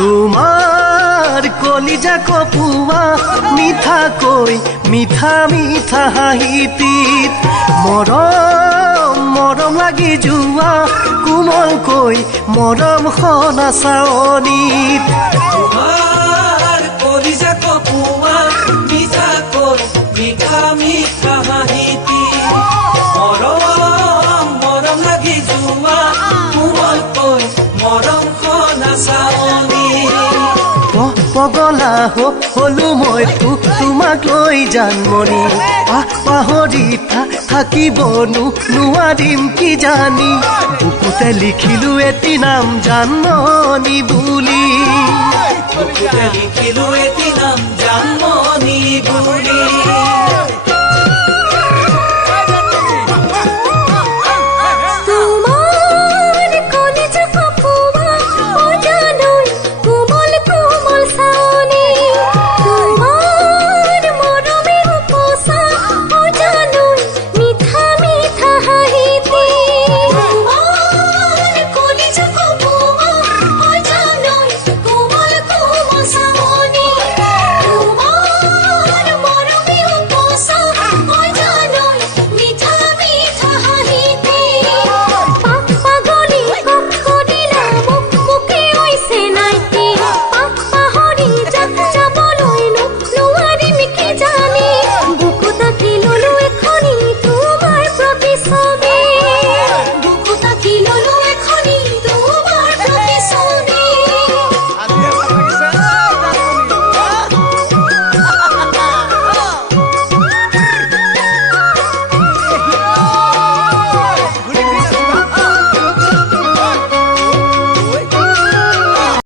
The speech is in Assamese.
তোমাৰ কলিজা কপুৱা মিঠা কৈ মিঠা মিঠা হাঁহিটিত মৰম মৰম লাগি যোৱা কোমল কৈ মৰম সনা চাৱনীত তোমাৰ কলিজা কপুৱা মিঠা কৈ মিঠা মিঠা হাঁহিটিত মৰম মৰম লাগি যোৱা কোমল কৈ মৰম সনা চাৱনী পগলা হলো মই তোমাক লৈ জানমণি পাহৰি থাকিবনো নোৱাৰিম কি জানি বুকুতে লিখিলো এটি নাম জানমণি বুলি লিখিলো এটি নাম জানমণি বুলি